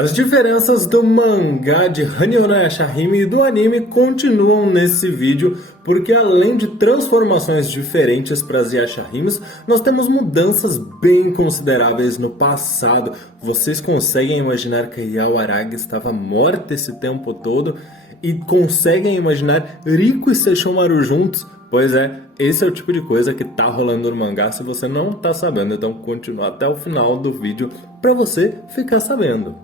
As diferenças do mangá de Hanyou no Yashahime e do anime continuam nesse vídeo, porque além de transformações diferentes para as Yashahimes, nós temos mudanças bem consideráveis no passado. Vocês conseguem imaginar que Yao Aragi estava morta esse tempo todo? E conseguem imaginar Riko e Sesshomaru juntos? Pois é, esse é o tipo de coisa que tá rolando no mangá se você não tá sabendo, então continua até o final do vídeo para você ficar sabendo.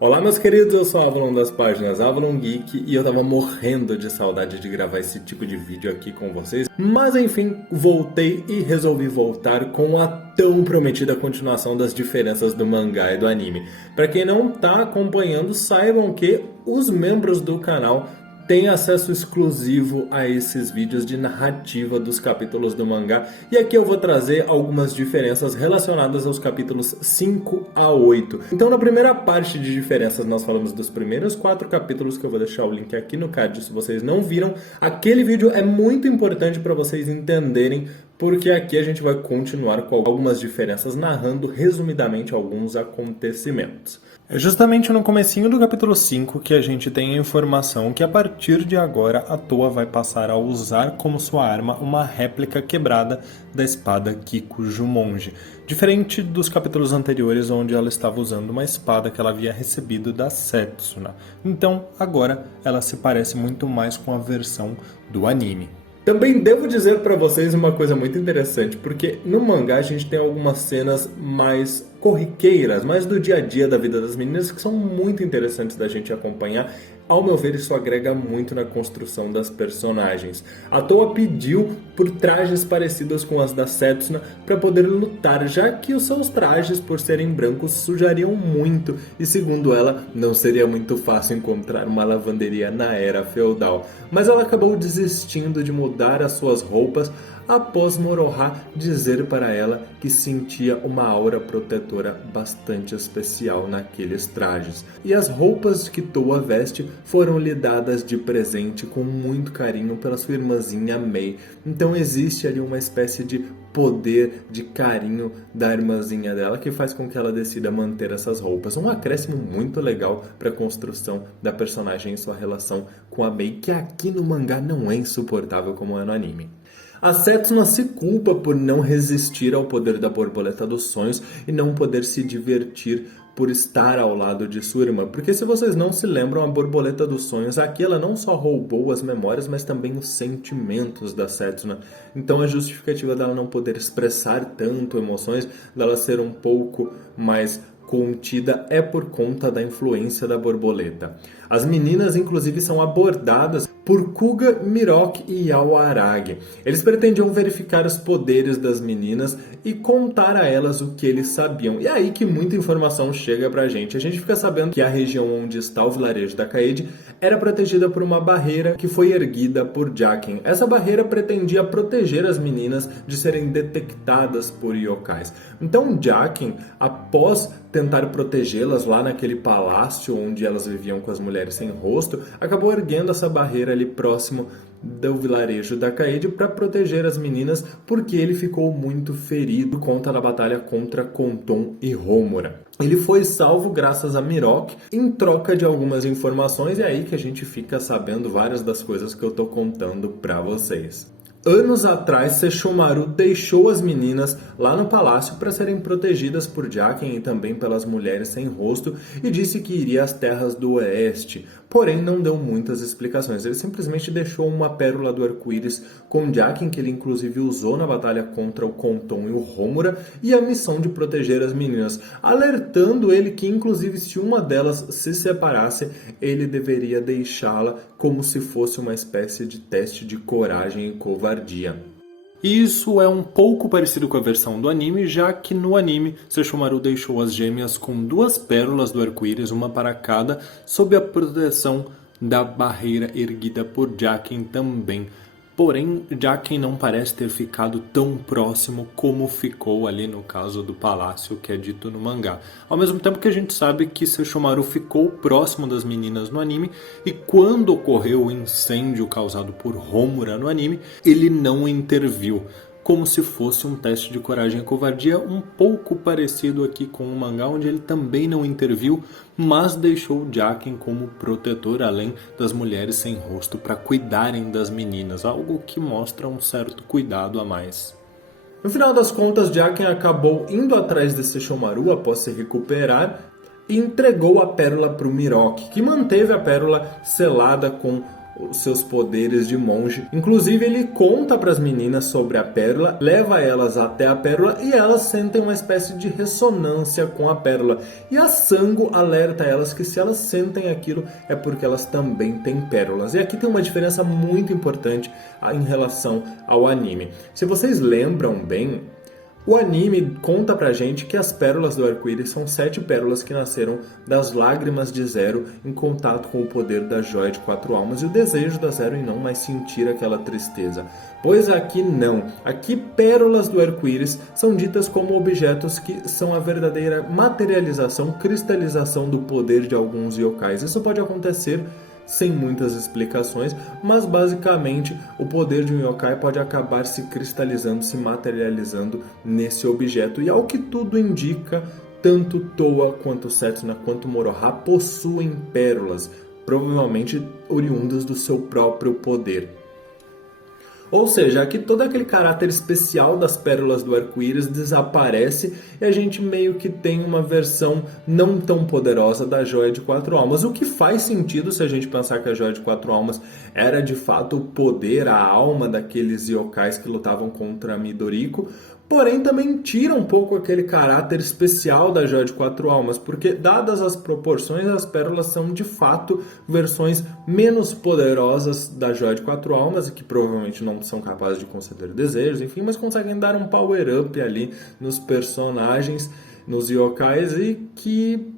Olá meus queridos, eu sou o Avalon das páginas Avalon Geek e eu tava morrendo de saudade de gravar esse tipo de vídeo aqui com vocês. Mas enfim, voltei e resolvi voltar com a tão prometida continuação das diferenças do mangá e do anime. Para quem não tá acompanhando, saibam que os membros do canal tem acesso exclusivo a esses vídeos de narrativa dos capítulos do mangá. E aqui eu vou trazer algumas diferenças relacionadas aos capítulos 5 a 8. Então na primeira parte de diferenças nós falamos dos primeiros 4 capítulos, que eu vou deixar o link aqui no card se vocês não viram. Aquele vídeo é muito importante para vocês entenderem, porque aqui a gente vai continuar com algumas diferenças, narrando resumidamente alguns acontecimentos. É justamente no comecinho do capítulo 5 que a gente tem a informação que a partir de agora a Toa vai passar a usar como sua arma uma réplica quebrada da espada Kikujumonji, diferente dos capítulos anteriores onde ela estava usando uma espada que ela havia recebido da Setsuna. Então agora ela se parece muito mais com a versão do anime. Também devo dizer para vocês uma coisa muito interessante, porque no mangá a gente tem algumas cenas mais corriqueiras, mais do dia a dia da vida das meninas, que são muito interessantes da gente acompanhar. Ao meu ver, isso agrega muito na construção das personagens. A Toa pediu por trajes parecidos com as da Setsuna para poder lutar, já que os seus trajes, por serem brancos, sujariam muito e, segundo ela, não seria muito fácil encontrar uma lavanderia na era feudal. Mas ela acabou desistindo de mudar as suas roupas após Moroha dizer para ela que sentia uma aura protetora bastante especial naqueles trajes. E as roupas que Toa veste foram lhe dadas de presente com muito carinho pela sua irmãzinha Mei. Então existe ali uma espécie de poder, de carinho da irmãzinha dela que faz com que ela decida manter essas roupas. Um acréscimo muito legal para a construção da personagem e sua relação com a Mei, que aqui no mangá não é insuportável como é no anime. A Setsuna se culpa por não resistir ao poder da borboleta dos sonhos e não poder se divertir por estar ao lado de sua irmã. Porque se vocês não se lembram, a borboleta dos sonhos aqui ela não só roubou as memórias, mas também os sentimentos da Setsuna. Então a justificativa dela não poder expressar tanto emoções, dela ser um pouco mais contida, é por conta da influência da borboleta. As meninas inclusive são abordadas por Kuga, Miroki e Yao Aragi. Eles pretendiam verificar os poderes das meninas e contar a elas o que eles sabiam. E é aí que muita informação chega pra gente. A gente fica sabendo que a região onde está o vilarejo da Kaede era protegida por uma barreira que foi erguida por Jaken. Essa barreira pretendia proteger as meninas de serem detectadas por yokais. Então Jaken, após tentar protegê-las lá naquele palácio onde elas viviam com as mulheres sem rosto, acabou erguendo essa barreira ali próximo do vilarejo da Kaede para proteger as meninas, porque ele ficou muito ferido por conta da batalha contra Konton e Homura. Ele foi salvo graças a Miroki em troca de algumas informações, e é aí que a gente fica sabendo várias das coisas que eu tô contando para vocês. Anos atrás, Sesshomaru deixou as meninas lá no palácio para serem protegidas por Jaken e também pelas mulheres sem rosto e disse que iria às terras do oeste, porém não deu muitas explicações. Ele simplesmente deixou uma pérola do arco-íris com Jaken, que ele inclusive usou na batalha contra o Konton e o Homura, e a missão de proteger as meninas, alertando ele que inclusive se uma delas se separasse, ele deveria deixá-la como se fosse uma espécie de teste de coragem e covardia. Isso é um pouco parecido com a versão do anime, já que no anime Sesshomaru deixou as gêmeas com 2 pérolas do arco-íris, uma para cada, sob a proteção da barreira erguida por Jaken também. Porém, Jaken não parece ter ficado tão próximo como ficou ali no caso do palácio que é dito no mangá. Ao mesmo tempo que a gente sabe que Sesshomaru ficou próximo das meninas no anime, e quando ocorreu o incêndio causado por Homura no anime, ele não interviu. como se fosse um teste de coragem e covardia, um pouco parecido aqui com o mangá, onde ele também não interviu, mas deixou Jaqen como protetor, além das mulheres sem rosto, para cuidarem das meninas, algo que mostra um certo cuidado a mais. No final das contas, Jaqen acabou indo atrás de Sesshomaru após se recuperar e entregou a pérola para o Miroque, que manteve a pérola selada com os seus poderes de monge. Inclusive, ele conta para as meninas sobre a pérola, leva elas até a pérola e elas sentem uma espécie de ressonância com a pérola. E a Sango alerta elas que se elas sentem aquilo é porque elas também têm pérolas. E aqui tem uma diferença muito importante em relação ao anime. Se vocês lembram bem, o anime conta pra gente que as pérolas do arco-íris são 7 pérolas que nasceram das lágrimas de Zero em contato com o poder da joia de 4 almas e o desejo da Zero em não mais sentir aquela tristeza. Pois aqui não. Aqui pérolas do arco-íris são ditas como objetos que são a verdadeira materialização, cristalização do poder de alguns yokais. Isso pode acontecer sem muitas explicações, mas basicamente o poder de um yokai pode acabar se cristalizando, se materializando nesse objeto. E ao que tudo indica, tanto Towa quanto Setsuna quanto Moroha possuem pérolas, provavelmente oriundas do seu próprio poder. Ou seja, aqui todo aquele caráter especial das pérolas do arco-íris desaparece e a gente meio que tem uma versão não tão poderosa da joia de 4 almas. O que faz sentido se a gente pensar que a joia de 4 almas era de fato o poder, a alma daqueles yokais que lutavam contra Midoriko. Porém, também tira um pouco aquele caráter especial da joia de 4 almas, porque dadas as proporções, as pérolas são de fato versões menos poderosas da joia de 4 almas, e que provavelmente não são capazes de conceder desejos, enfim, mas conseguem dar um power up ali nos personagens, nos yokais, e que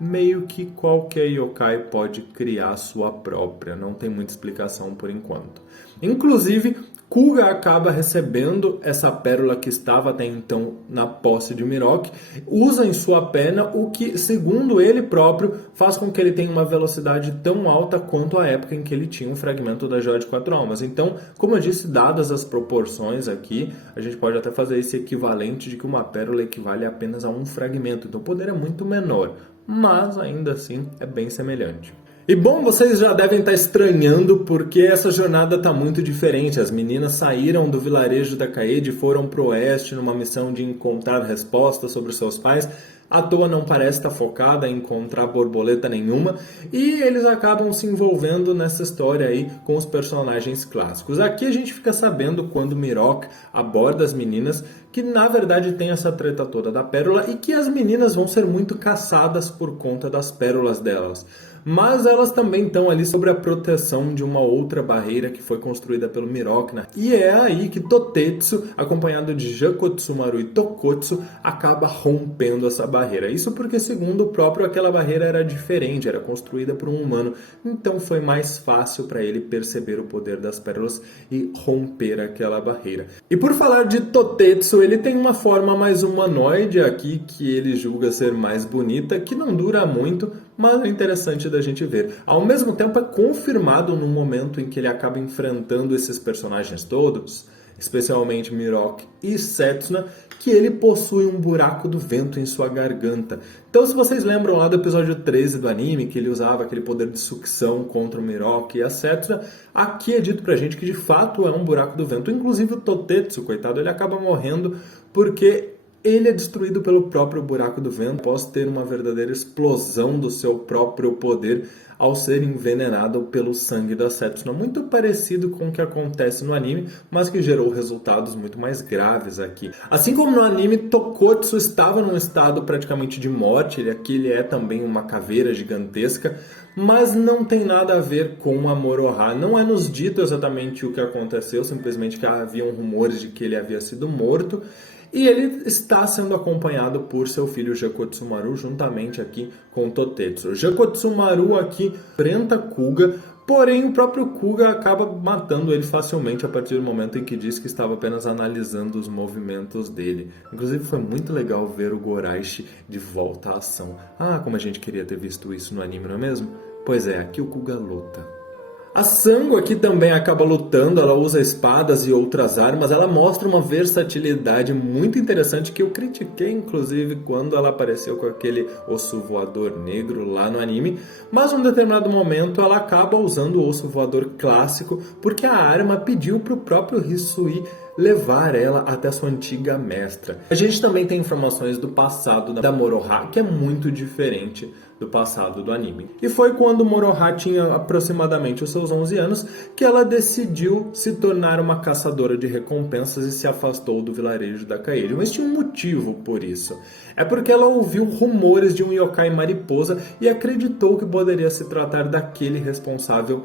meio que qualquer yokai pode criar sua própria, não tem muita explicação por enquanto. Inclusive, Kuga acaba recebendo essa pérola que estava até então na posse de Miroque, usa em sua pena, o que, segundo ele próprio, faz com que ele tenha uma velocidade tão alta quanto a época em que ele tinha um fragmento da joia de 4 almas. Então, como eu disse, dadas as proporções aqui, a gente pode até fazer esse equivalente de que uma pérola equivale apenas a um fragmento. Então o poder é muito menor, mas ainda assim é bem semelhante. E bom, vocês já devem estar estranhando porque essa jornada está muito diferente. As meninas saíram do vilarejo da Kaede e foram para o oeste numa missão de encontrar respostas sobre seus pais. A Toa não parece estar focada em encontrar borboleta nenhuma e eles acabam se envolvendo nessa história aí com os personagens clássicos. Aqui a gente fica sabendo quando Miroque aborda as meninas que na verdade tem essa treta toda da pérola e que as meninas vão ser muito caçadas por conta das pérolas delas. Mas elas também estão ali sob a proteção de uma outra barreira que foi construída pelo Miroque, né? E é aí que Totetsu, acompanhado de Jakotsumaru e Tokotsu, acaba rompendo essa barreira. Isso porque, segundo o próprio, aquela barreira era diferente, era construída por um humano. Então foi mais fácil para ele perceber o poder das pérolas e romper aquela barreira. E por falar de Totetsu, ele tem uma forma mais humanoide aqui, que ele julga ser mais bonita, que não dura muito, mas é interessante da gente ver. Ao mesmo tempo é confirmado no momento em que ele acaba enfrentando esses personagens todos, especialmente Miroque e Setsuna, que ele possui um buraco do vento em sua garganta. Então, se vocês lembram lá do episódio 13 do anime, que ele usava aquele poder de sucção contra o Miroque e a Setsuna, aqui é dito pra gente que de fato é um buraco do vento. Inclusive o Totetsu, coitado, ele acaba morrendo porque ele é destruído pelo próprio buraco do vento após ter uma verdadeira explosão do seu próprio poder ao ser envenenado pelo sangue da Setsuna. Muito parecido com o que acontece no anime, mas que gerou resultados muito mais graves aqui. Assim como no anime, Tokotsu estava num estado praticamente de morte, aqui ele é também uma caveira gigantesca, mas não tem nada a ver com a Moroha. Não é nos dito exatamente o que aconteceu, simplesmente que haviam rumores de que ele havia sido morto. E ele está sendo acompanhado por seu filho Jakotsumaru, juntamente aqui com Totetsu. Jakotsumaru aqui enfrenta Kuga, porém o próprio Kuga acaba matando ele facilmente a partir do momento em que diz que estava apenas analisando os movimentos dele. Inclusive foi muito legal ver o Goraishi de volta à ação. Ah, como a gente queria ter visto isso no anime, não é mesmo? Pois é, aqui o Kuga luta. A Sango aqui também acaba lutando, ela usa espadas e outras armas, ela mostra uma versatilidade muito interessante que eu critiquei inclusive quando ela apareceu com aquele osso voador negro lá no anime, mas em um determinado momento ela acaba usando o osso voador clássico porque a arma pediu para o próprio Hisui levar ela até sua antiga mestra. A gente também tem informações do passado da Moroha, que é muito diferente do passado do anime. E foi quando Moroha tinha aproximadamente os seus 11 anos que ela decidiu se tornar uma caçadora de recompensas e se afastou do vilarejo da Kaede. Mas tinha um motivo por isso. É porque ela ouviu rumores de um yokai mariposa e acreditou que poderia se tratar daquele responsável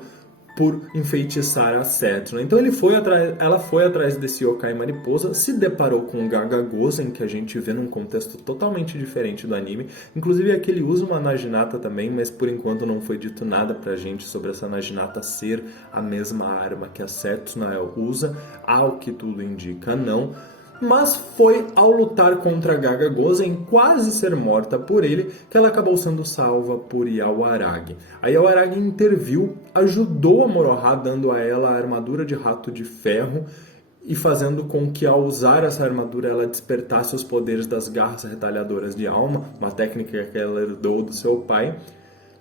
por enfeitiçar a Setsuna. Então ela foi atrás desse yokai mariposa, se deparou com o Gaga Gozen, que a gente vê num contexto totalmente diferente do anime. Inclusive aqui ele usa uma Naginata também, mas por enquanto não foi dito nada pra gente sobre essa Naginata ser a mesma arma que a Setsuna usa. Ao que tudo indica, não. Mas foi ao lutar contra Gaga Gozen, quase ser morta por ele, que ela acabou sendo salva por Yao Aragi. A Yao Aragi interviu, ajudou a Moroha, dando a ela a armadura de rato de ferro e fazendo com que ao usar essa armadura ela despertasse os poderes das garras retalhadoras de alma, uma técnica que ela herdou do seu pai,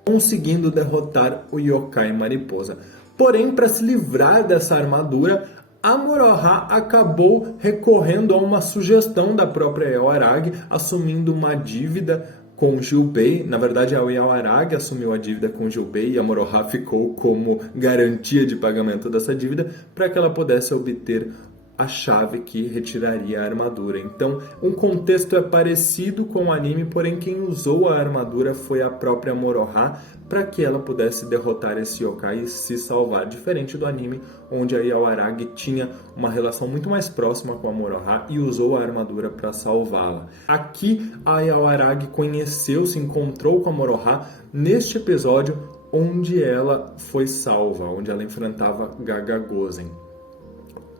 conseguindo derrotar o yokai mariposa. Porém, para se livrar dessa armadura, a Moroha acabou recorrendo a uma sugestão da própria Yao Aragi, assumindo uma dívida com Jubei. Na verdade, a Yao Aragi assumiu a dívida com Jubei e a Moroha ficou como garantia de pagamento dessa dívida para que ela pudesse obter a chave que retiraria a armadura. Então, um contexto é parecido com o anime, porém quem usou a armadura foi a própria Moroha para que ela pudesse derrotar esse yokai e se salvar, diferente do anime, onde a Yao Aragi tinha uma relação muito mais próxima com a Moroha e usou a armadura para salvá-la. Aqui, a Yao Aragi se encontrou com a Moroha neste episódio onde ela foi salva, onde ela enfrentava Gaga Gozen.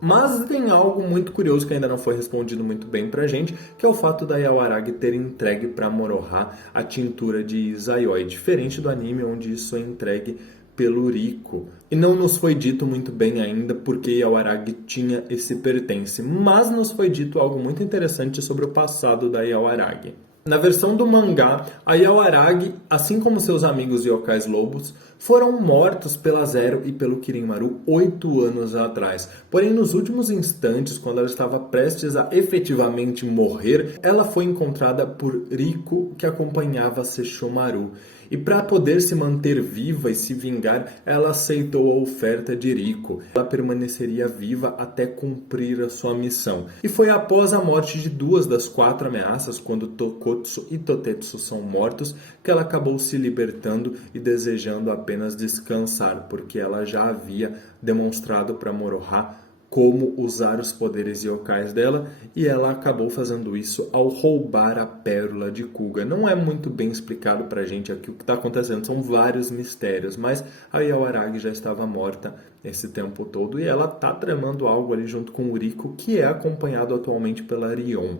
Mas tem algo muito curioso que ainda não foi respondido muito bem pra gente, que é o fato da Yao Aragi ter entregue pra Moroha a tintura de Izayoi, diferente do anime onde isso é entregue pelo Riko. E não nos foi dito muito bem ainda porque Yao Aragi tinha esse pertence, mas nos foi dito algo muito interessante sobre o passado da Yao Aragi. Na versão do mangá, a Yao Aragi, assim como seus amigos yokais lobos, foram mortos pela Zero e pelo Kirinmaru 8 anos atrás. Porém, nos últimos instantes, quando ela estava prestes a efetivamente morrer, ela foi encontrada por Riko, que acompanhava Sesshomaru. E para poder se manter viva e se vingar, ela aceitou a oferta de Riko. Ela permaneceria viva até cumprir a sua missão. E foi após a morte de 2 das 4 ameaças, quando Tokotsu e Totetsu são mortos, que ela acabou se libertando e desejando apenas descansar, porque ela já havia demonstrado para Moroha como usar os poderes yokais dela, e ela acabou fazendo isso ao roubar a pérola de Kuga. Não é muito bem explicado pra gente aqui o que está acontecendo, são vários mistérios, mas a Yao Aragi já estava morta esse tempo todo, e ela tá tramando algo ali junto com o Riko, que é acompanhado atualmente pela Rion.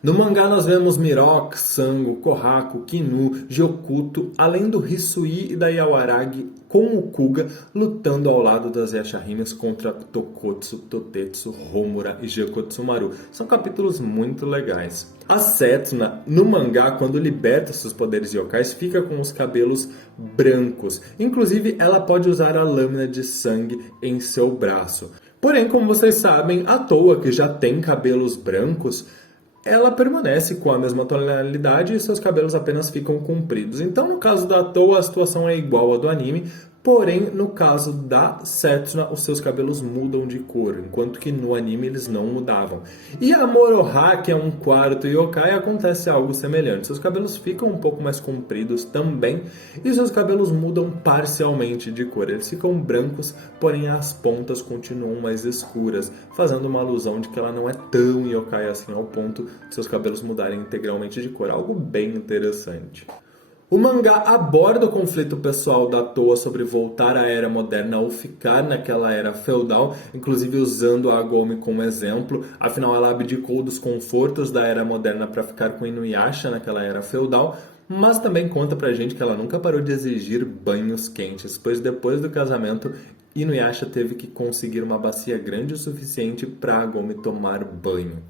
No mangá nós vemos Miroku, Sango, Kohaku, Kinu, Gyokuto, além do Hisui e da Yao Aragi com o Kuga lutando ao lado das Yashahimes contra Tokotsu, Totetsu, Homura e Gekotsumaru. São capítulos muito legais. A Setsuna, no mangá, quando liberta seus poderes yokais, fica com os cabelos brancos. Inclusive, ela pode usar a lâmina de sangue em seu braço. Porém, como vocês sabem, a Toa, que já tem cabelos brancos, ela permanece com a mesma tonalidade e seus cabelos apenas ficam compridos. Então, no caso da Toa, a situação é igual à do anime, porém, no caso da Setsuna, os seus cabelos mudam de cor, enquanto que no anime eles não mudavam. E a Moroha, que é um quarto yokai, acontece algo semelhante. Seus cabelos ficam um pouco mais compridos também, e seus cabelos mudam parcialmente de cor. Eles ficam brancos, porém as pontas continuam mais escuras, fazendo uma alusão de que ela não é tão yokai assim ao ponto de seus cabelos mudarem integralmente de cor. Algo bem interessante. O mangá aborda o conflito pessoal da Toa sobre voltar à era moderna ou ficar naquela era feudal, inclusive usando a Agome como exemplo. Afinal, ela abdicou dos confortos da era moderna para ficar com Inuyasha naquela era feudal, mas também conta pra gente que ela nunca parou de exigir banhos quentes, pois depois do casamento, Inuyasha teve que conseguir uma bacia grande o suficiente para Agome tomar banho.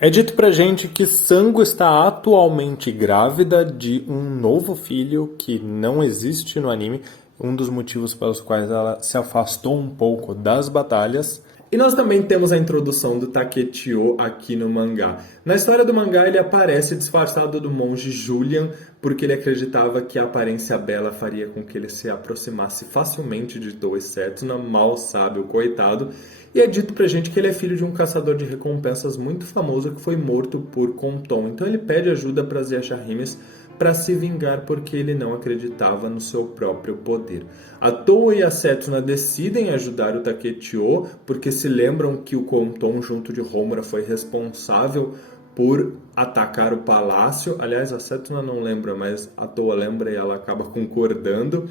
É dito pra gente que Sango está atualmente grávida de um novo filho que não existe no anime, um dos motivos pelos quais ela se afastou um pouco das batalhas. E nós também temos a introdução do Takechio aqui no mangá. Na história do mangá, ele aparece disfarçado do monge Julian, porque ele acreditava que a aparência bela faria com que ele se aproximasse facilmente de Toei Setsuna, mal sabe o coitado. E é dito pra gente que ele é filho de um caçador de recompensas muito famoso que foi morto por Konton. Então ele pede ajuda para as Yashahimes para se vingar porque ele não acreditava no seu próprio poder. A Toei e a Setsuna decidem ajudar o Takechio porque se lembram que o Konton junto de Homura foi responsável por atacar o palácio. Aliás, a Setsuna não lembra, mas a Toa lembra e ela acaba concordando.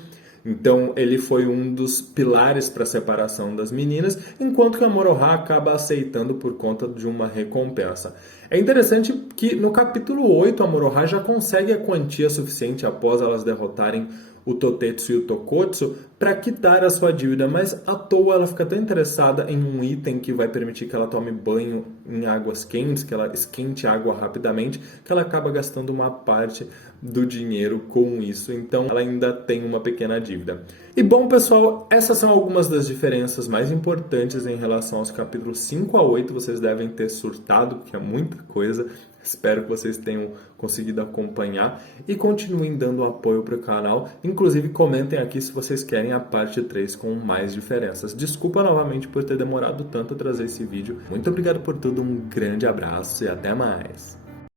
Então ele foi um dos pilares para a separação das meninas, enquanto que a Moroha acaba aceitando por conta de uma recompensa. É interessante que no capítulo 8 a Moroha já consegue a quantia suficiente após elas derrotarem o Totetsu e o Tokotsu para quitar a sua dívida, mas à toa ela fica tão interessada em um item que vai permitir que ela tome banho em águas quentes, que ela esquente a água rapidamente, que ela acaba gastando uma parte do dinheiro com isso, então ela ainda tem uma pequena dívida. E bom, pessoal, essas são algumas das diferenças mais importantes em relação aos capítulos 5 a 8, vocês devem ter surtado, porque é muita coisa. Espero que vocês tenham conseguido acompanhar e continuem dando apoio para o canal. Inclusive, comentem aqui se vocês querem a parte 3 com mais diferenças. Desculpa novamente por ter demorado tanto a trazer esse vídeo. Muito obrigado por tudo, um grande abraço e até mais!